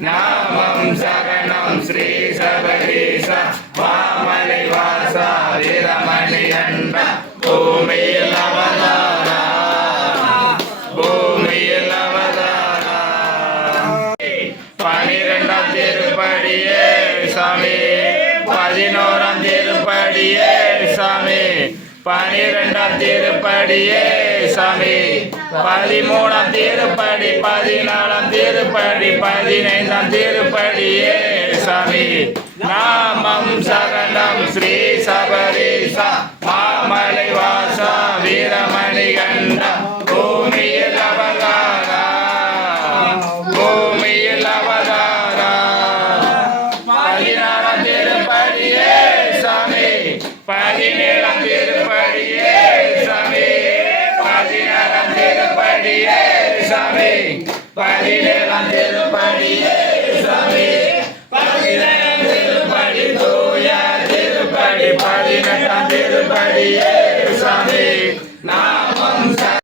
நாமம் சரணம் ஸ்ரீ சபரீச மாமலை வாசா வீரமணி அண்ட பூமியில் அவதாரா பூமியில் அவதாரா 12ஆம் திருப்படியே சாமி 11ஆம் திருப்படியே சாமி 12ஆம் திருப்படியே சாமி 13ஆம் திருப்படி 14ஆம் திருப்படி 15ஆம் திருப்படியே சாமி நாமம் சரணம் ஸ்ரீ சபரீசா மாமலை வாசா வீரமணி கண்ட பூமியில் அவதாரா பூமியில் அவதாரா 16ஆம் திருப்படியே சாமி 17ஆம் திருப்படியே சாமி 16ஆம் திருப்படியே சாமி 17ஆம் திருப்படி